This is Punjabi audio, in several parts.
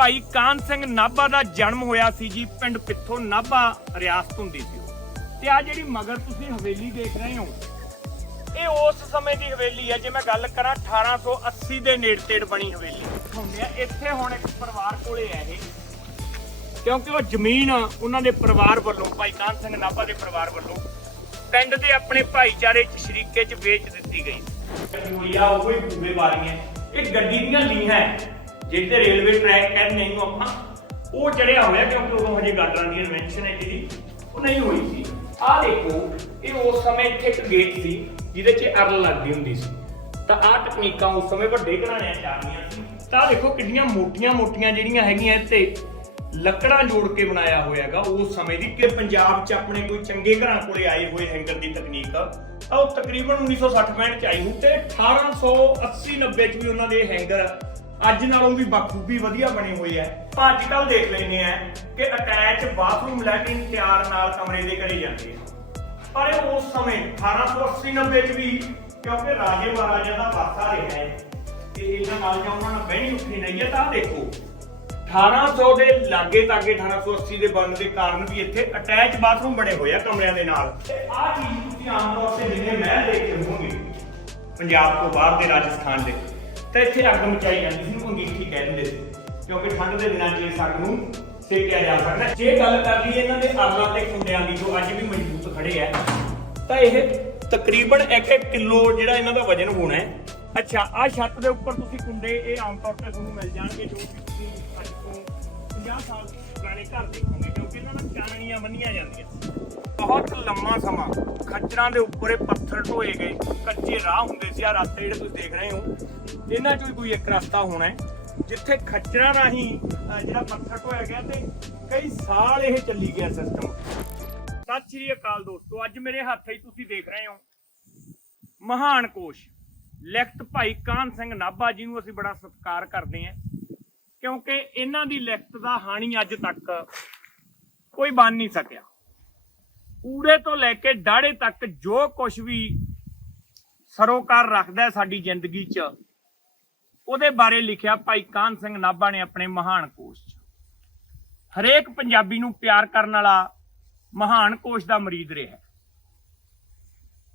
ਭਾਈ ਕਾਨ ਸਿੰਘ ਨਾਭਾ ਦਾ ਜਨਮ ਹੋਇਆ ਸੀ ਜੀ ਪਿੰਡ ਪਿੱਥੋਂ ਨਾਭਾ, ਰਿਆਸਤ ਹੁੰਦੀ ਸੀ। ਤੇ ਆ ਜਿਹੜੀ ਮਗਰ ਤੁਸੀਂ ਹਵੇਲੀ ਦੇਖ ਰਹੇ ਹੋ, ਇਹ ਉਸ ਸਮੇਂ ਦੀ ਹਵੇਲੀ ਹੈ, ਜੇ ਮੈਂ ਗੱਲ ਕਰਾਂ 1880 ਦੇ ਨੇੜੇ ਤੇੜ ਬਣੀ ਹਵੇਲੀ। ਹੁੰਦੇ ਆ ਇੱਥੇ ਹੁਣ ਇੱਕ ਪਰਿਵਾਰ ਕੋਲੇ ਹੈ ਇਹ। ਕਿਉਂਕਿ ਉਹ ਜ਼ਮੀਨ ਉਹਨਾਂ ਦੇ ਪਰਿਵਾਰ ਵੱਲੋਂ, ਭਾਈ ਕਾਨ ਸਿੰਘ ਨਾਭਾ ਦੇ ਪਰਿਵਾਰ ਵੱਲੋਂ ਪਿੰਡ ਦੇ ਆਪਣੇ ਭਾਈਚਾਰੇ ਚ ਸ਼ਰੀਕੇ ਚ ਵੇਚ ਦਿੱਤੀ ਗਈ। ਹੋਈ ਆ ਉਹ ਹੀ। ਪੂਰੇ ਵਾਲੀਆਂ ਇਹ ਗੱਡੀ ਦੀਆਂ ਲੀਹਾਂ ਜਿਹਦੇ ਰੇਲਵੇ ਟਰੈਕ ਕਹਿੰਦੇ ਇਹਨੂੰ ਆਪਾਂ ਉਹ ਚੜਿਆ ਹੋਇਆ ਕਿਉਂਕਿ ਉਦੋਂ ਹਜੇ ਗਾਡਰਾਂ ਦੀ ਇਨਵੈਂਸ਼ਨ ਹੈ ਜਿਹੜੀ, ਉਹ ਨਹੀਂ ਹੋਈ ਸੀ। ਆਹ ਦੇਖੋ, ਇਹ ਉਸ ਸਮੇਂ ਇੱਥੇ ਇੱਕ ਗੇਟ ਸੀ, ਜਿਹਦੇ 'ਚ ਅਰਲ ਲੱਗਦੀ ਹੁੰਦੀ ਸੀ। ਤਾਂ ਆਹ ਤਕਨੀਕਾਂ ਉਸ ਸਮੇਂ ਵੱਡੇ ਘਰਾਣਿਆਂ 'ਚ ਚੱਲਦੀਆਂ ਸੀ। ਤਾਂ ਦੇਖੋ ਕਿੰਨੀਆਂ ਮੋਟੀਆਂ-ਮੋਟੀਆਂ ਜਿਹੜੀਆਂ ਹੈਗੀਆਂ ਇੱਥੇ, ਲੱਕੜਾਂ ਜੋੜ ਕੇ ਬਣਾਇਆ ਹੋਇਆ ਹੈਗਾ, ਉਸ ਸਮੇਂ ਦੀ। ਕਿ ਪੰਜਾਬ 'ਚ ਆਪਣੇ ਕੋਈ ਚੰਗੇ ਘਰਾਂ ਕੋਲੇ ਆਏ ਹੋਏ ਹੈਂਗਰ ਦੀ ਤਕਨੀਕ, ਤਾਂ ਉਹ ਤਕਰੀਬਨ 1960 ਚ ਆਈ ਹੁਣ ਤੇ 1880 90 ਚ ਵੀ ਉਹਨਾਂ ਦੇ ਹੈਂਗਰ ਅੱਜ ਨਾਲੋਂ ਵੀ ਬਖੂਬੀ ਵਧੀਆ ਬਣੇ ਹੋਏ ਆ। ਅੱਜ ਕੱਲ ਦੇਖ ਲੈਨੇ ਆ ਕਿ ਅਟੈਚ ਬਾਥਰੂਮ ਲੈਟਰਿਨ ਤਿਆਰ ਨਾਲ ਕਮਰੇ ਦੇ ਕਰੇ ਜਾਂਦੇ ਆ। ਪਰ ਇਹ ਉਸ ਸਮੇਂ 1880 90 ਚ ਵੀ ਕਿਉਂਕਿ ਰਾਜੇ ਮਹਾਰਾਜਾ ਦਾ ਵਾਸਾ ਰਿਹਾ ਹੈ, ਤੇ ਇਹਨਾਂ ਨਾਲ ਜਾਂ ਉਹਨਾਂ ਨਾਲ ਬਹਿਣੀ ਉੱਠਣੀ ਨਹੀਂ ਹੈ ਤਾਂ ਆਹ ਦੇਖੋ 1800 ਦੇ ਲਾਗੇ ਤਾਗੇ 1880 ਦੇ ਬਣਨ ਦੇ ਕਾਰਨ ਵੀ ਇੱਥੇ ਅਟੈਚ ਬਾਥਰੂਮ ਬਣੇ ਹੋਏ ਆ ਕਮਰਿਆਂ ਦੇ ਨਾਲ। ਤੇ ਆਹ ਚੀਜ਼ ਤੁਸੀਂ ਆਮ ਤੌਰ ਤੇ ਜਿੰਨੇ ਮਹਿਲ ਦੇਖੇ ਹੋਣਗੇ ਪੰਜਾਬ ਤੋਂ ਬਾਹਰ ਦੇ ਰਾਜਸਥਾਨ ਦੇ। ਤਾਂ ਇੱਥੇ ਅੱਗ ਮਚਾਈ ਜਾਂਦੀ ਸੀ ਨੂੰ ਅੰਗੀਠੀ ਕਹਿ ਦਿੰਦੇ ਸੀ। ਕਿਉਂਕਿ ਠੰਡ ਦੇ ਦਿਨਾਂ 'ਚ ਇਸ ਅੱਗ ਨੂੰ ਸੇਕਿਆ ਜਾ ਸਕਦਾ ਜੇ ਗੱਲ ਕਰ ਲਈਏ ਇਹਨਾਂ ਦੇ ਅਰਲਾਂ ਤੇ ਖੁੰਡਿਆਂ ਦੀ, ਜੋ ਅੱਜ ਵੀ ਮਜ਼ਬੂਤ ਖੜੇ ਆ, ਤਾਂ ਇਹ ਤਕਰੀਬਨ 1 ਕਿਲੋ ਜਿਹੜਾ ਇਹਨਾਂ ਦਾ ਵਜਨ ਹੋਣਾ ਹੈ। ਅੱਛਾ, ਆਹ ਛੱਤ ਦੇ ਉੱਪਰ ਤੁਸੀਂ ਕੁੰਡੇ, ਇਹ ਆਮ ਤੌਰ ਤੇ ਤੁਹਾਨੂੰ ਮਿਲ ਜਾਣਗੇ, ਜੋ ਕਿ ਤੁਸੀਂ ਅੱਜ ਤੋਂ 50 ਸਾਲ ਪੁਰਾਣੇ ਘਰ ਦੇਖੋਗੇ ਕਿਉਂਕਿ ਇਹਨਾਂ ਨਾਲ ਚਾਨਣੀਆਂ ਬੰਨੀਆਂ ਜਾਂਦੀਆਂ। ਬਹੁਤ ਲੰਮਾ ਸਮਾਂ ਖੱਜਰਾਂ ਦੇ ਉੱਪਰ ਇਹ ਪੱਥਰ ਢੋਏ ਗਏ। ਕੱਚੇ ਰਾਹ ਹੁੰਦੇ ਸੀ ਆ ਰਸਤੇ ਜਿਹੜੇ ਤੁਸੀਂ ਦੇਖ ਰਹੇ ਹੋ। ਇਹਨਾਂ ਚੋਂ ਕੋਈ ਇੱਕ ਰਸਤਾ ਹੋਣਾ ਹੈ, ਜਿੱਥੇ ਖੱਜਰਾਂ ਰਾਹੀਂ ਜਿਹੜਾ ਪੱਥਰ ਢੋਇਆ ਗਿਆ ਤੇ ਕਈ ਸਾਲ ਇਹ ਚੱਲੀ ਗਿਆ ਸਿਸਟਮ ਸਤਿ ਸ਼੍ਰੀ ਅਕਾਲ ਦੋਸਤੋ, ਅੱਜ ਮੇਰੇ ਹੱਥ 'ਚ ਤੁਸੀਂ ਦੇਖ ਰਹੇ ਹੋ ਮਹਾਨ ਕੋਸ਼। ਲਿਖਤ ਭਾਈ ਕਾਨ ਸਿੰਘ ਨਾਭਾ ਜੀ ਨੂੰ ਅਸੀਂ ਬੜਾ ਸਤਿਕਾਰ ਕਰਦੇ ਹਾਂ। ਕਿਉਂਕਿ ਇਹਨਾਂ ਦੀ ਲਿਖਤ ਦਾ ਹਾਣੀ ਅੱਜ ਤੱਕ ਕੋਈ ਬਣ ਨਹੀਂ ਸਕਿਆ। ਊੜੇ ਤੋਂ ਲੈ ਕੇ ਦਾੜੇ ਤੱਕ ਜੋ ਕੁਝ ਵੀ ਸਰੋਕਾਰ ਰੱਖਦਾ ਸਾਡੀ ਜ਼ਿੰਦਗੀ 'ਚ, ਉਹਦੇ ਬਾਰੇ ਲਿਖਿਆ ਭਾਈ ਕਾਨ ਸਿੰਘ ਨਾਭਾ ਨੇ ਆਪਣੇ ਮਹਾਨ ਕੋਸ਼ 'ਚ। ਹਰੇਕ ਪੰਜਾਬੀ ਨੂੰ ਪਿਆਰ ਕਰਨ ਵਾਲਾ ਮਹਾਨ ਕੋਸ਼ ਦਾ ਮਰੀਦ ਰਿਹਾ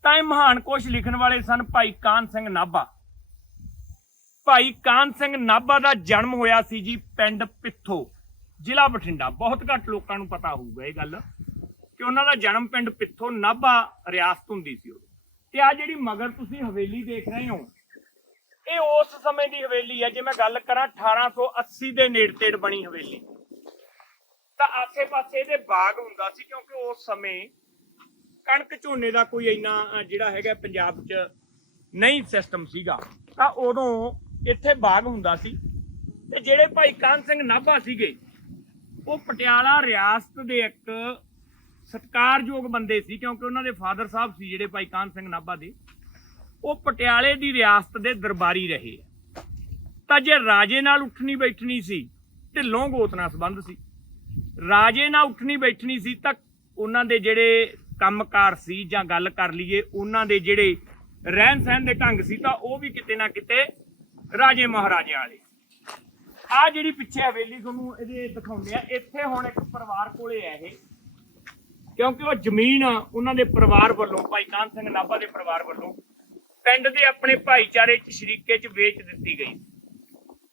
ਤਾਂ ਇਹ ਮਹਾਨ ਕੋਸ਼ ਲਿਖਣ ਵਾਲੇ ਸਨ ਭਾਈ ਕਾਨ ਸਿੰਘ ਨਾਭਾ। ਭਾਈ ਕਾਨ ਸਿੰਘ ਨਾਭਾ ਦਾ ਜਨਮ ਹੋਇਆ ਸੀ ਜੀ ਪਿੰਡ ਪਿੱਥੋ, ਜ਼ਿਲ੍ਹਾ ਬਠਿੰਡਾ। ਬਹੁਤ ਘੱਟ ਲੋਕਾਂ ਨੂੰ ਪਤਾ ਹੋਊਗਾ ਇਹ ਗੱਲ ਕਿ ਉਹਨਾਂ ਦਾ ਜਨਮ ਪਿੰਡ ਪਿੱਥੋ ਨਾਭਾ ਰਿਆਸਤ ਹੁੰਦੀ ਸੀ ਉਦੋਂ। ਤੇ ਆ ਜਿਹੜੀ ਮਗਰ ਤੁਸੀਂ ਹਵੇਲੀ ਦੇਖ ਰਹੇ ਹੋ, ਇਹ ਉਸ ਸਮੇਂ ਦੀ ਹਵੇਲੀ ਹੈ। ਜੇ ਮੈਂ ਗੱਲ ਕਰਾਂ 1880 ਦੇ ਨੇੜੇ ਤੇੜ ਬਣੀ ਹਵੇਲੀ, ਤਾਂ ਆਸੇ-ਪਾਸੇ ਇਹਦੇ ਬਾਗ ਹੁੰਦਾ ਸੀ ਕਿਉਂਕਿ ਉਸ ਸਮੇਂ ਕਣਕ ਝੋਨੇ ਦਾ ਕੋਈ ਇੰਨਾ ਜਿਹੜਾ ਹੈਗਾ ਪੰਜਾਬ 'ਚ ਨਹੀਂ ਸਿਸਟਮ ਸੀਗਾ। ਤਾਂ ਉਦੋਂ ਇੱਥੇ ਬਾਗ ਹੁੰਦਾ ਸੀ ਤੇ ਜਿਹੜੇ ਭਾਈ ਕਾਨ ਸਿੰਘ ਨਾਭਾ ਸੀਗੇ, ਉਹ ਪਟਿਆਲਾ ਰਿਆਸਤ ਦੇ ਇੱਕ ਸਤਿਕਾਰਯੋਗ ਬੰਦੇ ਸੀ, ਕਿਉਂਕਿ ਉਹਨਾਂ ਦੇ ਫਾਦਰ ਸਾਹਿਬ ਸੀ ਜਿਹੜੇ ਭਾਈ ਕਾਨ ਸਿੰਘ ਨਾਭਾ ਦੇ, ਉਹ ਪਟਿਆਲੇ ਦੀ ਰਿਆਸਤ ਦੇ ਦਰਬਾਰੀ ਰਹੇ ਤਾਂ ਜੇ ਰਾਜੇ ਨਾਲ ਉੱਠਣੀ ਬੈਠਣੀ ਸੀ ਢਿੱਲੋਂ ਗੋਤ ਨਾਲ ਸੰਬੰਧ ਸੀ। ਰਾਜੇ ਨਾਲ ਉੱਠਣੀ ਬੈਠਣੀ ਸੀ ਤਾਂ ਉਹਨਾਂ ਦੇ ਜਿਹੜੇ ਕੰਮਕਾਰ ਸੀ ਜਾਂ ਗੱਲ ਕਰ ਲਈਏ, ਉਹਨਾਂ ਦੇ ਜਿਹੜੇ ਰਹਿਣ ਸਹਿਣ ਦੇ ਢੰਗ ਸੀ ਤਾਂ ਉਹ ਵੀ ਕਿਤੇ ਨਾ ਕਿਤੇ ਰਾਜੇ ਮਹਾਰਾਜਿਆਂ ਵਾਲੇ। ਆ ਜਿਹੜੀ ਪਿੱਛੇ ਹਵੇਲੀ ਤੁਹਾਨੂੰ ਇਹਦੇ ਦਿਖਾਉਂਦੇ ਆ। ਇੱਥੇ ਹੁਣ ਇੱਕ ਪਰਿਵਾਰ ਕੋਲੇ ਹੈ ਇਹ। ਕਿਉਂਕਿ ਉਹ ਜ਼ਮੀਨ ਉਹਨਾਂ ਦੇ ਪਰਿਵਾਰ ਵੱਲੋਂ, ਭਾਈ ਕਾਨ ਸਿੰਘ ਨਾਭਾ ਦੇ ਪਰਿਵਾਰ ਵੱਲੋਂ ਪਿੰਡ ਦੇ ਆਪਣੇ ਭਾਈਚਾਰੇ ਚ, ਸ਼ਰੀਕੇ ਚ ਵੇਚ ਦਿੱਤੀ ਗਈ।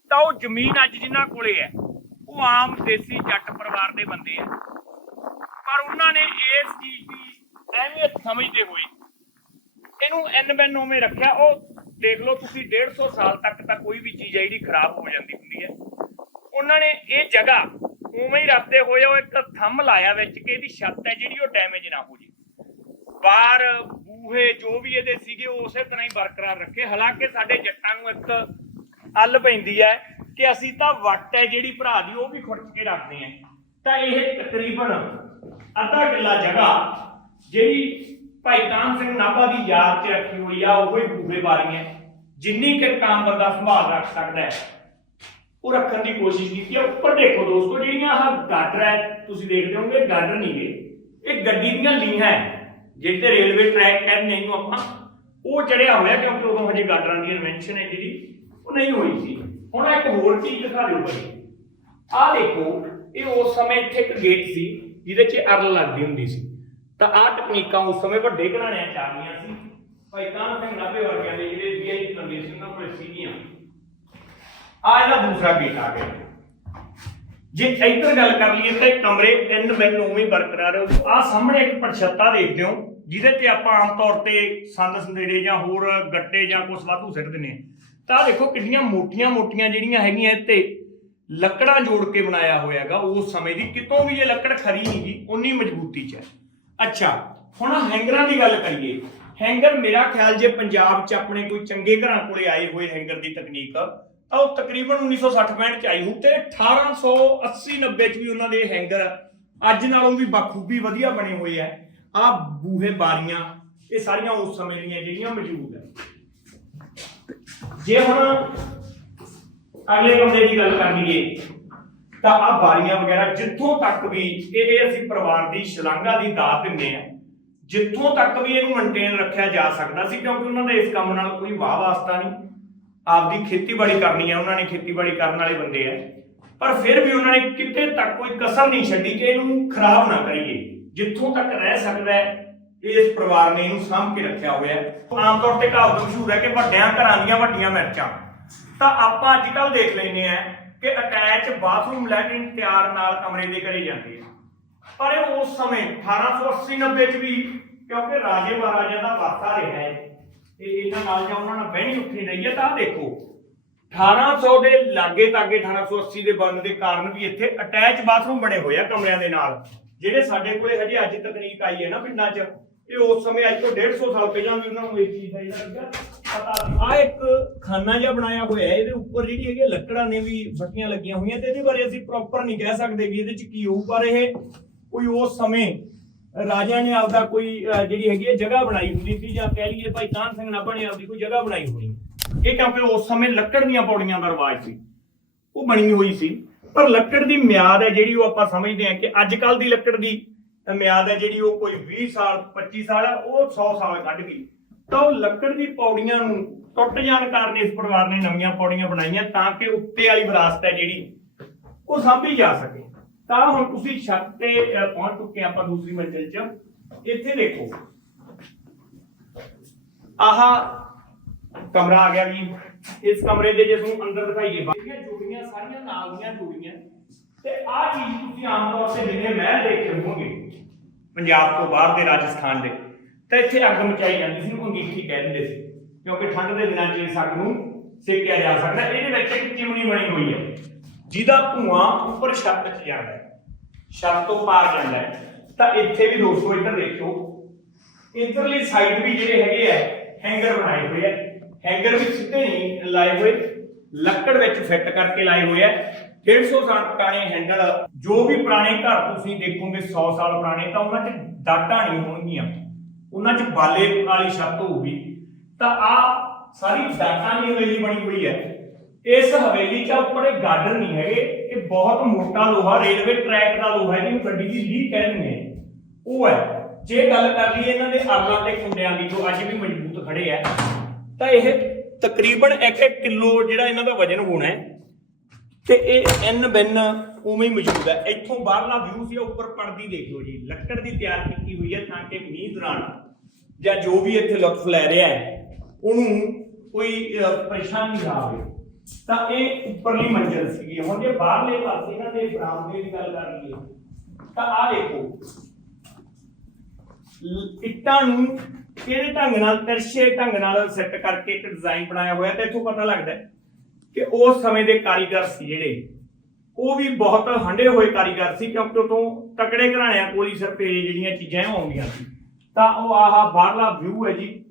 ਤਾਂ ਉਹ ਜ਼ਮੀਨ ਅੱਜ ਜਿਨ੍ਹਾਂ ਕੋਲੇ ਹੈ ਉਹ ਆਮ ਦੇਸੀ ਜੱਟ ਪਰਿਵਾਰ ਦੇ ਬੰਦੇ ਆ। ਪਰ ਉਹਨਾਂ ਨੇ ਇਸ ਚੀਜ਼ ਦੀ ਅਹਿਮੀਅਤ ਸਮਝਦੇ ਹੋਏ ਇਹਨੂੰ ਐਨ ਉਵੇਂ ਰੱਖਿਆ। ਉਹ ਦੇਖ ਲਓ ਤੁਸੀਂ 150 ਸਾਲ ਤੱਕ ਤਾਂ ਕੋਈ ਵੀ ਚੀਜ਼ ਹੈ ਜਿਹੜੀ ਖਰਾਬ ਹੋ ਜਾਂਦੀ ਹੁੰਦੀ ਹੈ। ਉਹਨਾਂ ਨੇ ਇਹ ਜਗ੍ਹਾ ਉਵੇਂ ਹੀ ਰੱਖਦੇ ਹੋਏ ਉਹ ਇੱਕ ਥੰਮ ਲਾਇਆ ਵਿੱਚ ਕਿ ਇਹਦੀ ਛੱਤ ਹੈ ਜਿਹੜੀ ਉਹ ਡੈਮੇਜ ਨਾ ਹੋ ਜੇ। ਬਾਰ ਬੂਹੇ, ਜੋ ਵੀ ਇਹਦੇ ਸੀਗੇ ਉਹ ਉਸੇ ਤਰ੍ਹਾਂ ਹੀ ਬਰਕਰਾਰ ਰੱਖੇ। ਹਾਲਾਂਕਿ ਸਾਡੇ ਜੱਟਾਂ ਨੂੰ ਇੱਕ ਅੱਲ ਪੈਂਦੀ ਹੈ ਕਿ ਅਸੀਂ ਤਾਂ ਵੱਟ ਹੈ ਜਿਹੜੀ ਭਰਾ ਦੀ, ਉਹ ਵੀ ਖੁਰਚ ਕੇ ਰੱਖਦੇ ਹਾਂ। ਤਾਂ ਇਹ ਤਕਰੀਬਨ ਅੱਧਾ ਕਿੱਲਾ ਜਗ੍ਹਾ ਜਿਹੜੀ ਭਾਈ ਕਾਨ ਸਿੰਘ ਨਾਭਾ ਦੀ ਯਾਦ 'ਚ ਰੱਖੀ ਹੋਈ ਆ, ਉਹ ਹੀ ਬੂਹੇ ਵਾਲੀਆਂ। ਜਿੰਨੀ ਕਿ ਕੰਮ ਬੰਦਾ ਸੰਭਾਲ ਰੱਖ ਸਕਦਾ ਹੈ, ਉਹ ਰੱਖਣ ਦੀ ਕੋਸ਼ਿਸ਼ ਕੀਤੀ। ਹੈ ਉੱਪਰ ਦੇਖੋ ਦੋਸਤੋ, ਜਿਹੜੀਆਂ ਆਹ ਗਾਡਰ ਹੈ, ਤੁਸੀਂ ਦੇਖਦੇ ਹੋਵੋਗੇ, ਗਾਡਰ ਨਹੀਂ ਗੇ। ਇਹ ਗੱਡੀ ਦੀਆਂ ਲੀਹਾਂ ਹੈ ਜਿਹਦੇ ਰੇਲਵੇ ਟਰੈਕ ਕਹਿੰਦੇ ਇਹਨੂੰ ਆਪਾਂ। ਉਹ ਚੜਿਆ ਹੋਇਆ ਕਿਉਂਕਿ ਉਦੋਂ ਹਜੇ ਗਾਡਰਾਂ ਦੀ ਇਨਵੈਂਸ਼ਨ ਹੈ ਜਿਹੜੀ, ਉਹ ਨਹੀਂ ਹੋਈ ਸੀ। ਹੁਣ ਇੱਕ ਹੋਰ ਚੀਜ਼ ਦਿਖਾ ਦਿਓ ਬਈ ਆਹ ਦੇਖੋ, ਇਹ ਉਸ ਸਮੇਂ ਇੱਥੇ ਇੱਕ ਗੇਟ ਸੀ, ਜਿਹਦੇ 'ਚ ਅਰਲ ਲੱਗਦੀ ਹੁੰਦੀ ਸੀ। ਤਾਂ ਆਹ ਤਕਨੀਕਾਂ ਉਸ ਸਮੇਂ ਵੱਡੇ ਘਰਾਣਿਆਂ 'ਚ ਆ ਗਈਆਂ ਸੀ। ਭਾਈ ਕਾਨ ਸਿੰਘ ਨਾਭੇ ਵਰਗਿਆਂ ਦੇ ਜਿਹੜੇ ਵੀਆਈਪੀ ਬੰਦੇ ਸੀ ਕੋਲ ਸੀਗੀਆਂ। ਆ ਇਹਦਾ ਦੂਸਰਾ ਗੇਟ ਆ ਗਿਆ। ਜੇ ਇੱਧਰ ਗੱਲ ਕਰ ਲਈਏ ਤਾਂ ਕਮਰੇ ਤਿੰਨ ਮਿੰਟ ਉਵੇਂ ਬਰਕਰਾਰ ਹੈ। ਆ ਸਾਹਮਣੇ ਇੱਕ ਪਰਛੱਤਾ ਦੇਖਦੇ ਹੋ ਜਿਹਦੇ ਤੇ ਆਪਾਂ ਆਮ ਤੌਰ ਤੇ ਸੰਦ ਸੰਦੇੜੇ ਜਾਂ ਹੋਰ ਗੱਟੇ ਜਾਂ ਕੁਛ ਵਾਧੂ ਸਿੱਟ ਦਿੰਦੇ ਤਾਂ ਦੇਖੋ ਕਿੰਨੀਆਂ ਮੋਟੀਆਂ ਮੋਟੀਆਂ ਜਿਹੜੀਆਂ ਹੈਗੀਆਂ ਇੱਥੇ ਲੱਕੜਾਂ ਜੋੜ ਕੇ ਬਣਾਇਆ ਹੋਇਆ ਹੈਗਾ, ਉਸ ਸਮੇਂ ਦੀ। ਕਿਤੋਂ ਵੀ ਇਹ ਲੱਕੜ ਖਰੀ ਨਹੀਂ ਜੀ ਉਨੀ ਮਜ਼ਬੂਤੀ ਚ ਹੈ। ਅੱਛਾ, ਹੁਣ ਹੈਂਗਰਾਂ ਦੀ ਗੱਲ ਕਰੀਏ। ਹੈਂਗਰ ਮੇਰਾ ਖਿਆਲ ਜੇ ਪੰਜਾਬ 'ਚ ਆਪਣੇ ਕੋਈ ਚੰਗੇ ਘਰਾਂ ਕੋਲੇ ਆਏ ਹੋਏ ਹੈਂਗਰ ਦੀ ਤਕਨੀਕ, ਤਾਂ ਉਹ ਤਕਰੀਬਨ 1960-65 ਚ ਆਈ ਹੋਊ ਤੇ 1880-90 ਚ ਵੀ ਉਹਨਾਂ ਦੇ ਹੈਂਗਰ ਅੱਜ ਨਾਲੋਂ ਵੀ ਬਖੂਬੀ ਵਧੀਆ ਬਣੇ ਹੋਏ ਆ। ਆ ਬੂਹੇ ਬਾਰੀਆਂ, ਇਹ ਸਾਰੀਆਂ ਉਸ ਸਮੇਂ ਦੀਆਂ ਜਿਹੜੀਆਂ ਮੌਜੂਦ ਹੈ ਜੇ ਹੁਣ ਅਗਲੇ ਕਮਰੇ ਦੀ ਗੱਲ ਕਰ ਲਈਏ ਤਾਂ ਆ ਬਾਰੀਆਂ ਵਗੈਰਾ ਜਿੱਥੋਂ ਤੱਕ ਵੀ ਇਹ ਇਹ ਅਸੀਂ ਪਰਿਵਾਰ ਦੀ ਸ਼ਲਾਘਾ ਦੀ ਦਾਤ ਦਿੰਦੇ ਆ ਜਿੱਥੋਂ ਤੱਕ ਵੀ ਇਹਨੂੰ ਮੇਨਟੇਨ ਰੱਖਿਆ ਜਾ ਸਕਦਾ ਸੀ, ਕਿਉਂਕਿ ਉਹਨਾਂ ਦਾ ਇਸ ਕੰਮ ਨਾਲ ਕੋਈ ਵਾਹ ਵਾਸਤਾ ਨਹੀਂ। ਆਪਦੀ ਖੇਤੀਬਾੜੀ ਕਰਨੀ ਆ ਉਹਨਾਂ ਨੇ ਖੇਤੀਬਾੜੀ ਕਰਨ ਵਾਲੇ ਬੰਦੇ ਆ। ਪਰ ਫਿਰ ਵੀ ਉਹਨਾਂ ਨੇ ਕਿਤੇ ਤੱਕ ਕੋਈ ਕਸਰ ਨਹੀਂ ਛੱਡੀ ਕਿ ਇਹਨੂੰ ਖਰਾਬ ਨਾ ਕਰੀਏ। ਜਿੱਥੋਂ ਤੱਕ ਰਹਿ ਸਕਦਾ ਹੈ, ਇਸ ਪਰਿਵਾਰ ਨੇ ਇਹਨੂੰ ਸਾਂਭ ਕੇ ਰੱਖਿਆ ਹੋਇਆ ਆਮ ਤੌਰ ਤੇ ਕਹਾਵਤ ਮਸ਼ਹੂਰ ਹੈ ਕਿ ਵੱਡਿਆਂ ਘਰਾਂ ਦੀਆਂ ਵੱਡੀਆਂ ਮਿਰਚਾਂ। ਤਾਂ ਆਪਾਂ ਅੱਜ ਕੱਲ ਦੇਖ ਲੈਨੇ ਆ ਕਿ ਅਟੈਚ ਬਾਥਰੂਮ ਲੈਟਰਿਨ ਤਿਆਰ ਨਾਲ ਕਮਰੇ ਦੇ ਕਰੇ ਜਾਂਦੇ ਆ ਪਰ ਇਹ ਉਸ ਸਮੇਂ 1880 90 ਚ ਵੀ ਕਿਉਂਕਿ ਰਾਜੇ ਮਹਾਰਾਜਾ ਦਾ ਵਾਰਤਾ ਰਿਹਾ ਹੈ, ਤੇ ਇਹਨਾਂ ਨਾਲ ਜਾਂ ਉਹਨਾਂ ਨਾਲ ਬਹਿਣੀ ਉੱਠੀ ਰਹੀ ਹੈ, ਤਾਂ ਆਹ ਦੇਖੋ। 1800 ਦੇ ਲਾਗੇ ਤਾਗੇ 1880 ਦੇ ਬੰਦ ਦੇ ਕਾਰਨ ਵੀ ਇੱਥੇ ਅਟੈਚ ਬਾਥਰੂਮ ਬਣੇ ਹੋਏ ਆ ਕਮਰਿਆਂ ਦੇ ਨਾਲ। ਜਿਹੜੇ ਸਾਡੇ ਕੋਲੇ ਹਜੇ ਅੱਜ ਤਕਨੀਕ ਆਈ ਹੈ ਨਾ ਪਿੰਡਾਂ 'ਚ ਇਹ ਉਸ ਸਮੇਂ ਅੱਜ ਤੋਂ 150 ਸਾਲ ਪਹਿਲਾਂ ਵੀ ਉਹਨਾਂ ਨੂੰ ਇਸ ਚੀਜ਼ ਦਾ ਇਹਦਾ ਲੱਗਾ ਪਤਾ ਆ ਇੱਕ ਖਾਨਾ ਜਿਹਾ ਬਣਾਇਆ ਹੋਇਆ ਹੈ, ਇਹਦੇ ਉੱਪਰ ਜਿਹੜੀ ਹੈਗੀ ਲੱਕੜਾਂ ਨੇ ਵੀ ਫੱਟੀਆਂ ਲੱਗੀਆਂ ਹੋਈਆਂ ਤੇ ਇਹਦੇ ਬਾਰੇ ਅਸੀਂ ਪ੍ਰੋਪਰ ਨਹੀਂ ਕਹਿ ਸਕਦੇ ਵੀ ਇਹਦੇ 'ਚ ਕੀ ਹੋਊ, ਪਰ ਇਹ ਕੋਈ ਉਸ ਸਮੇਂ ਰਾਜਿਆਂ ਨੇ ਆਪਦਾ ਕੋਈ ਜਿਹੜੀ ਹੈਗੀ ਹੈ ਜਗ੍ਹਾ ਬਣਾਈ ਹੁੰਦੀ ਸੀ ਜਾਂ ਕਹਿ ਲਈਏ ਭਾਈ ਕਾਨ ਸਿੰਘ ਨਾਭਾ ਨੇ ਆਪਦੀ ਕੋਈ ਜਗ੍ਹਾ ਬਣਾਈ ਹੋਣੀ। ਇਹ ਕਿਉਂਕਿ ਉਸ ਸਮੇਂ ਲੱਕੜ ਦੀਆਂ ਪੌੜੀਆਂ ਦਾ ਰਿਵਾਜ ਸੀ। ਉਹ ਬਣੀ ਹੋਈ ਸੀ। ਪਰ ਲੱਕੜ ਦੀ ਮਿਆਦ ਹੈ ਜਿਹੜੀ ਉਹ ਆਪਾਂ ਸਮਝਦੇ ਹਾਂ ਕਿ ਅੱਜ ਕੱਲ ਦੀ ਲੱਕੜ ਦੀ ਮਿਆਦ ਹੈ ਜਿਹੜੀ ਉਹ ਕੋਈ 20 ਸਾਲ 25 ਸਾਲ ਹੈ ਉਹ 100 ਸਾਲ ਕੱਢ ਗਈ। ਤਾਂ ਉਹ ਲੱਕੜ ਦੀ ਪੌੜੀਆਂ ਨੂੰ ਟੁੱਟ ਜਾਣ ਕਾਰਨ ਇਸ ਪਰਿਵਾਰ ਨੇ ਨਵੀਆਂ ਪੌੜੀਆਂ ਬਣਾਈਆਂ ਤਾਂ ਕਿ ਉੱਤੇ ਵਾਲੀ ਵਿਰਾਸਤ ਹੈ ਜਿਹੜੀ, ਉਹ ਸਾਂਭੀ ਜਾ ਸਕੇ। ਤਾਂ ਹੁਣ ਤੁਸੀਂ ਛੱਤ ਤੇ ਪਹੁੰਚ ਚੁੱਕੇ ਆਪਾਂ ਦੂਸਰੀ ਮੰਜ਼ਿਲ 'ਚ। ਇੱਥੇ ਦੇਖੋ। ਆਹ ਕਮਰਾ ਆ ਗਿਆ ਜੀ। ਇਸ ਕਮਰੇ ਦੇ ਜੇ ਤੁਹਾਨੂੰ ਅੰਦਰ ਦਿਖਾਈਏ ਬਾਹਰੀਆਂ ਜੋੜੀਆਂ, ਸਾਰੀਆਂ ਨਾਲ ਦੀਆਂ ਜੋੜੀਆਂ। ਤੇ ਆਹ ਚੀਜ਼ ਤੁਸੀਂ ਆਮ ਤੌਰ ਤੇ ਜਿੰਨੇ ਮਹਿਲ ਦੇਖੇ ਹੋਵੋਗੇ ਪੰਜਾਬ ਤੋਂ ਬਾਹਰ ਦੇ ਰਾਜਸਥਾਨ ਦੇ। ਤਾਂ ਇੱਥੇ ਅੱਗ ਮਚਾਈ ਜਾਂਦੀ ਸੀ, ਉਹਨੂੰ ਅੰਗੀਠੀ ਕਹਿ ਦਿੰਦੇ ਸੀ। ਕਿਉਂਕਿ ਠੰਡ ਦੇ ਦਿਨਾਂ 'ਚ ਇਸ ਅੱਗ ਨੂੰ ਸੇਕਿਆ ਜਾ ਸਕਦਾ, ਇਹਦੇ ਵਿੱਚ ਇੱਕ ਚਿਮਨੀ ਬਣੀ ਹੋਈ ਹੈ, ਜਿਹਦਾ ਧੂਆਂ ਉੱਪਰ ਛੱਤ 'ਚ ਜਾਂਦਾ ਹੈ, ਛੱਤ ਤੋਂ ਪਾਰ ਜਾਂਦਾ ਹੈ। ਤਾਂ ਇੱਥੇ ਵੀ ਦੋਸਤੋ, ਇੱਧਰ ਦੇਖਿਓ, ਇਧਰਲੀ ਸਾਈਡ ਵੀ ਜਿਹੜੇ ਹੈਗੇ ਆ, ਹੈਂਗਰ ਬਣਾਏ ਹੋਏ ਆ। ਹੈਂਗਰ ਵੀ ਸਿੱਧੇ ਨਹੀਂ ਲਾਏ ਹੋਏ, ਲੱਕੜ ਵਿੱਚ ਫਿੱਟ ਕਰਕੇ ਲਾਏ ਹੋਏ ਆ। 150 ਸਾਲ ਪੁਰਾਣੇ ਹੈਂਡਲ ਜੋ ਵੀ ਪੁਰਾਣੇ ਘਰ ਤੁਸੀਂ ਦੇਖੋਗੇ 100 ਸਾਲ ਪੁਰਾਣੇ, ਤਾਂ ਉਹਨਾਂ 'ਚ ਡਾਟਾਂ ਨਹੀਂ ਹੋਣਗੀਆਂ। ਉਹਨਾਂ 'ਚ ਬਾਲੇ ਵਾਲੀ ਛੱਤ ਹੋਊਗੀ। ਤਾਂ ਆ ਸਾਰੀ ਡਾਟਾਂ ਦੀ ਹਵੇਲੀ ਬਣੀ ਹੋਈ ਹੈ। ਇਸ ਹਵੇਲੀ 'ਚ ਉੱਪਰ ਇਹ ਗਾਰਡਨ ਨਹੀਂ ਹੈਗੇ। ਇਹ ਬਹੁਤ ਮੋਟਾ ਲੋਹਾ ਰੇਲਵੇ ਟਰੈਕ ਦਾ ਲੋਹਾ ਜਿਹਨੂੰ ਗੱਡੀ ਦੀ ਲੀਹ ਕਹਿੰਦੇ ਨੇ। ਉਹ ਹੈ। ਜੇ ਗੱਲ ਕਰ ਲਈਏ ਇਹਨਾਂ ਦੇ ਅਰਲਾਂ ਤੇ ਕੁੰਡਿਆਂ ਦੀ, ਜੋ ਅੱਜ ਵੀ ਮਜ਼ਬੂਤ ਖੜੇ ਆ ਤਾਂ ਇਹ ਤਕਰੀਬਨ 1-1 ਕਿਲੋ ਜਿਹੜਾ ਇਹਨਾਂ ਦਾ ਵਜਨ ਹੋਣਾ ਹੈ। ਤੇ ਇਹ ਐਨ ਬਿਨ ਉਵੇਂ ਹੀ ਮੌਜੂਦ ਹੈ। ਇੱਥੋਂ ਬਾਹਰਲਾ ਵਿਊ ਸੀ, ਉੱਪਰ ਪਰਦੀ ਦੇਖਿਓ ਜੀ। ਲੱਕੜ ਦੀ ਤਿਆਰ ਕੀਤੀ ਹੋਈ ਹੈ ਤਾਂ ਕਿ ਮੀਂਹ ਦੌਰਾਨ ਜਾਂ ਜੋ ਵੀ ਇੱਥੇ ਲੁਤਫ ਲੈ ਰਿਹਾ ਹੈ, ਉਹਨੂੰ ਕੋਈ ਪਰੇਸ਼ਾਨੀ ਨਾ ਆਵੇ ਤਾਂ ਇਹ ਉੱਪਰਲੀ ਮੰਜ਼ਿਲ ਸੀਗੀ। ਹੁਣ ਜੇ ਬਾਹਰਲੇ ਪਾਸੇ ਇਹਨਾਂ ਦੇ ਬਰਾਮਦੇ ਦੀ ਗੱਲ ਕਰ ਲਈਏ, ਤਾਂ ਆਹ ਦੇਖੋ। ਇੱਟਾਂ ਨੂੰ ਕਿਹੜੇ ਢੰਗ ਨਾਲ ਤਿਰਛੇ ਢੰਗ ਨਾਲ ਸੈੱਟ ਕਰਕੇ ਇੱਕ ਡਿਜ਼ਾਈਨ ਬਣਾਇਆ ਹੋਇਆ ਤੇ ਇੱਥੋਂ ਪਤਾ ਲੱਗਦਾ ਹੈ। ਕਿ ਉਸ ਸਮੇਂ ਦੇ ਕਾਰੀਗਰ ਸੀ ਜਿਹੜੇ। ਉਹ ਵੀ ਬਹੁਤ ਹੰਡੇ ਹੋਏ ਕਾਰੀਗਰ ਸੀ ਕਿਉਂਕਿ ਉਦੋਂ ਤਕੜੇ ਘਰਾਣਿਆਂ ਕੋਲ ਹੀ ਸਿਰਫ ਇਹ ਜਿਹੜੀਆਂ ਚੀਜ਼ਾਂ ਆਉਂਦੀਆਂ ਸੀ। ਤਾਂ ਉਹ ਆਹ ਬਾਹਰਲਾ ਵਿਊ ਹੈ ਜੀ।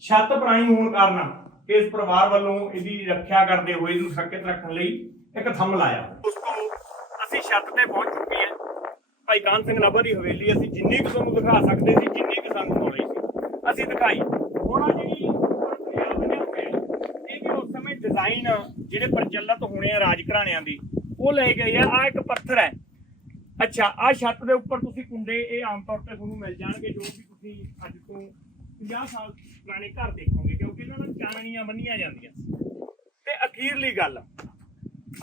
ਛੱਤ ਪੁਰਾਣੀ ਹੋਣ ਕਾਰਨ ਇਸ ਪਰਿਵਾਰ ਵੱਲੋਂ ਇਹਦੀ ਰੱਖਿਆ ਕਰਦੇ ਹੋਏ ਇਹਨੂੰ ਸੁਰੱਖਿਅਤ ਰੱਖਣ ਲਈ ਇੱਕ ਥੰਮ ਲਾਇਆ। ਦੋਸਤੋ, ਅਸੀਂ ਛੱਤ ਤੇ ਪਹੁੰਚ ਚੁੱਕੇ ਹਾਂ। ਭਾਈ ਕਾਨ ਸਿੰਘ ਨਾਭਾ ਦੀ ਹਵੇਲੀ, ਅਸੀਂ ਜਿੰਨੀ ਕੁ ਤੁਹਾਨੂੰ ਦਿਖਾ ਸਕਦੇ ਸੀ, ਜਿੰਨੀ ਕੁ ਸਾਨੂੰ ਨੌਲੇਜ ਸੀ। ਅਸੀਂ ਦਿਖਾਈ। ਹੁਣ ਆਹ ਜਿਹੜੀ ਉੱਪਰ ਬਣੇ ਹੋਏ ਆ, ਇਹ ਵੀ ਉਸ ਸਮੇਂ ਡਿਜ਼ਾਈਨ ਜਿਹੜੇ ਪ੍ਰਚਲਿਤ ਹੋਣੇ ਆ ਰਾਜ ਘਰਾਣਿਆਂ ਦੀ, ਉਹ ਲੈ ਗਏ ਆ। ਆ ਇੱਕ ਪੱਥਰ ਹੈ। ਅੱਛਾ ਆ ਛੱਤ ਦੇ ਉੱਪਰ ਤੁਸੀਂ ਕੁੰਡੇ, ਇਹ ਆਮ ਤੌਰ ਤੇ ਤੁਹਾਨੂੰ ਮਿਲ ਜਾਣਗੇ, ਜੋ ਵੀ ਤੁਸੀਂ ਅੱਜ ਤੋਂ 50 ਸਾਲ ਪੁਰਾਣੇ ਘਰ ਦੇਖੋਗੇ, ਕਿਉਂਕਿ ਇਹਨਾਂ ਨਾਲ ਚਾਨਣੀਆਂ ਬੰਨੀਆਂ ਜਾਂਦੀਆਂ। ਤੇ ਅਖੀਰਲੀ ਗੱਲ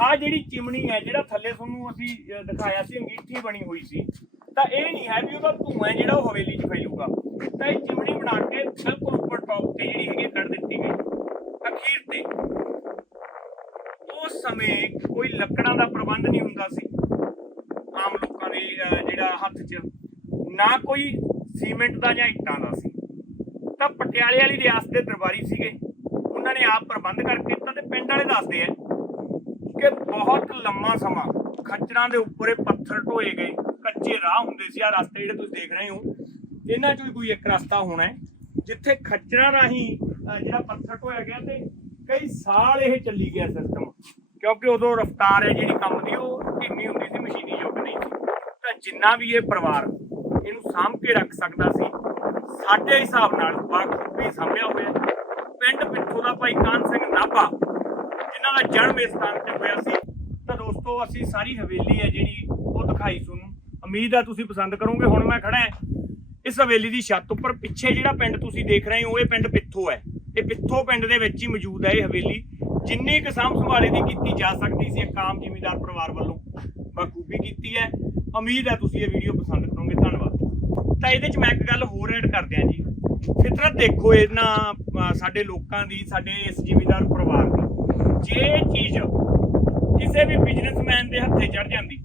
ਆ ਜਿਹੜੀ ਚਿਮਣੀ ਹੈ, ਜਿਹੜਾ ਥੱਲੇ ਤੁਹਾਨੂੰ ਅਸੀਂ ਦਿਖਾਇਆ ਸੀ, ਅੰਗੀਠੀ ਬਣੀ ਹੋਈ ਸੀ, ਤਾਂ ਇਹ ਨਹੀਂ ਹੈ ਵੀ ਉਹਦਾ ਧੂਆਂ ਜਿਹੜਾ ਉਹ ਹਵੇਲੀ 'ਚ ਫੈਲੂਗਾ। ਤਾਂ ਇਹ ਚਿਮਣੀ ਬਣਾ ਕੇ ਬਿਲਕੁਲ ਉੱਪਰ ਟੌਪ ਤੇ ਜਿਹੜੀ ਹੈਗੀ ਹੈ ਕੱਢ ਦਿੱਤੀ ਗਈ ਅਖੀਰ ਤੇ ਉਸ ਸਮੇਂ ਕੋਈ ਲੱਕੜਾਂ ਦਾ ਪ੍ਰਬੰਧ ਨਹੀਂ ਹੁੰਦਾ ਸੀ ਆਮ ਲੋਕਾਂ ਦੇ ਅਹ, ਜਿਹੜਾ ਹੱਥ 'ਚ ਨਾ ਕੋਈ ਸੀਮੈਂਟ ਦਾ ਜਾਂ ਇੱਟਾਂ ਦਾ ਸੀ। ਤਾਂ ਪਟਿਆਲੇ ਵਾਲੀ ਰਿਆਸਤ ਦੇ ਦਰਬਾਰੀ ਸੀਗੇ। ਉਹਨਾਂ ਨੇ ਆਪ ਪ੍ਰਬੰਧ ਕਰਕੇ ਦਿੱਤਾ ਤੇ ਪਿੰਡ ਵਾਲੇ ਦੱਸਦੇ ਆ ਕਿ ਬਹੁਤ ਲੰਮਾ ਸਮਾਂ ਖੱਚਰਾਂ ਦੇ ਉੱਪਰ ਇਹ ਪੱਥਰ ਢੋਏ ਗਏ। ਕੱਚੇ ਰਾਹ ਹੁੰਦੇ ਸੀ। ਆ ਰਸਤੇ ਜਿਹੜੇ ਤੁਸੀਂ ਦੇਖ ਰਹੇ ਹੋ, ਇਹਨਾਂ ਚੋਂ ਕੋਈ ਇੱਕ ਰਸਤਾ ਹੋਣਾ ਹੈ, ਜਿੱਥੇ ਖੱਚਰਾਂ ਰਾਹੀਂ ਜਿਹੜਾ ਪੱਥਰ ਢੋਇਆ ਗਿਆ ਤੇ ਕਈ ਸਾਲ ਇਹ ਚੱਲੀ ਗਿਆ ਸਿਸਟਮ ਕਿਉਂਕਿ ਉਦੋਂ ਰਫ਼ਤਾਰ ਹੈ ਜਿਹੜੀ ਕੰਮ ਦੀ, ਉਹ ਧੀਮੀ ਹੁੰਦੀ ਸੀ, ਮਸ਼ੀਨੀ ਯੁੱਗ ਨਹੀਂ ਤਾਂ ਜਿੰਨਾ ਵੀ ਇਹ ਪਰਿਵਾਰ ਸਾਂਭ ਕੇ ਰੱਖ ਸਕਦਾ ਸੀ। ਸਾਡੇ ਹਿਸਾਬ ਨਾਲ ਬਾਖੂਬੀ ਸਾਂਭਿਆ ਹੋਇਆ। ਪਿੰਡ ਪਿੱਥੋਂ ਦਾ ਭਾਈ ਕਾਨ ਸਿੰਘ ਨਾਭਾ, ਜਿਨ੍ਹਾਂ ਦਾ ਜਨਮ ਇਸ ਸਥਾਨ ਤੇ ਹੋਇਆ ਸੀ। ਤਾਂ ਦੋਸਤੋ, ਅਸੀਂ ਸਾਰੀ ਹਵੇਲੀ ਹੈ ਜਿਹੜੀ ਉਹ ਦਿਖਾਈ ਤੁਹਾਨੂੰ। ਉਮੀਦ ਹੈ ਤੁਸੀਂ ਪਸੰਦ ਕਰੋਗੇ। ਹੁਣ ਮੈਂ ਖੜਾ ਇਸ ਹਵੇਲੀ ਦੀ ਛੱਤ ਉੱਪਰ ਪਿੱਛੇ ਜਿਹੜਾ ਪਿੰਡ ਤੁਸੀਂ ਦੇਖ ਰਹੇ ਹੋ, ਇਹ ਪਿੰਡ ਪਿੱਥੋ ਹੈ। ਇਹ ਪਿੱਥੋ ਪਿੰਡ ਦੇ ਵਿੱਚ ਹੀ ਮੌਜੂਦ ਹੈ ਇਹ ਹਵੇਲੀ। ਜਿੰਨੀ ਕੁ ਸਾਂਭ ਸੰਭਾਲੇ ਦੀ ਕੀਤੀ ਜਾ ਸਕਦੀ ਸੀ ਇੱਕ ਆਮ ਜ਼ਿਮੀਂਦਾਰ ਪਰਿਵਾਰ ਵੱਲੋਂ ਬਖੂਬੀ ਕੀਤੀ ਹੈ। ਉਮੀਦ ਹੈ ਤੁਸੀਂ ਇਹ ਵੀਡੀਓ ਪਸੰਦ ਕਰੋਗੇ। ਧੰਨਵਾਦ। ਤਾਂ ਇਹਦੇ ਚ ਮੈਂ ਇੱਕ ਗੱਲ ਹੋਰ ਐਡ ਕਰ ਦਿਆਂ ਜੀ। ਫਿਤਰਤ ਦੇਖੋ ਇਹਨਾਂ ਸਾਡੇ ਲੋਕਾਂ ਦੀ, ਸਾਡੇ ਇਸ ਜ਼ਿਮੀਦਾਰ ਪਰਿਵਾਰ ਦੀ। ਜੇ ਇਹ ਚੀਜ਼ ਕਿਸੇ ਵੀ ਬਿਜ਼ਨਸਮੈਨ ਦੇ ਹੱਥੇ ਚੜ ਜਾਂਦੀ,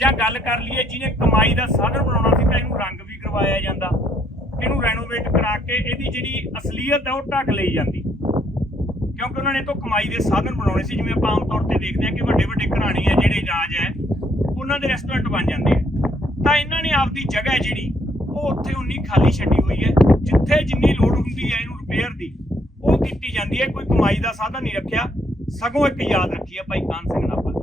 ਜਾਂ ਗੱਲ ਕਰ ਲਈਏ ਜਿਹਨੇ ਕਮਾਈ ਦਾ ਸਾਧਨ ਬਣਾਉਣਾ ਸੀ ਤਾਂ ਇਹਨੂੰ ਰੰਗ ਵੀ ਕਰਵਾਇਆ ਜਾਂਦਾ। ਇਹਨੂੰ ਰੈਨੋਵੇਟ ਕਰਾ ਕੇ ਇਹਦੀ ਜਿਹੜੀ ਅਸਲੀਅਤ ਹੈ ਉਹ ਢੱਕ ਲਈ ਜਾਂਦੀ। ਕਿਉਂਕਿ ਉਹਨਾਂ ਨੇ ਤੋਂ ਕਮਾਈ ਦੇ ਸਾਧਨ ਬਣਾਉਣੇ ਸੀ, ਜਿਵੇਂ ਆਪਾਂ ਆਮ ਤੌਰ ਤੇ ਦੇਖਦੇ ਹਾਂ ਕਿ ਵੱਡੇ ਵੱਡੇ ਘਰਾਣੇ ਆ, ਜਿਹੜੇ ਰਾਜ ਹੈ, ਉਹਨਾਂ ਦੇ ਰੈਸਟੋਰੈਂਟ ਬਣ ਜਾਂਦੇ ਆ। ਤਾਂ ਇਹਨਾਂ ਨੇ ਆਪਦੀ ਜਗ੍ਹਾ ਜਿਹੜੀ ਉਹ ਉੱਥੇ ਉਨੀ ਖਾਲੀ ਛੱਡੀ ਹੋਈ ਹੈ, ਜਿੱਥੇ ਜਿੰਨੀ ਲੋੜ ਹੁੰਦੀ ਹੈ ਇਹਨੂੰ ਰਿਪੇਅਰ ਦੀ, ਉਹ ਕੀਤੀ ਜਾਂਦੀ ਹੈ, ਕੋਈ ਕਮਾਈ ਦਾ ਸਾਧਨ ਨਹੀਂ ਰੱਖਿਆ, ਸਗੋਂ ਇੱਕ ਯਾਦ ਰੱਖੀ ਹੈ ਭਾਈ ਕਾਨ ਸਿੰਘ ਨਾਭਾ।